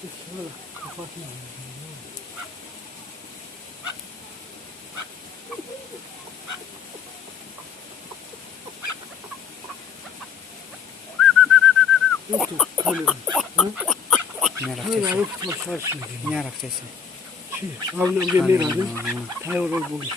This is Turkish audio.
Şöyle kapatayım. Yok yok, kalıyorum. Ne Hayır, rakçası? ayıp başlar şimdi. Ne rakçası? Avlam gelmeyi lazım. Tayyor ol bulur.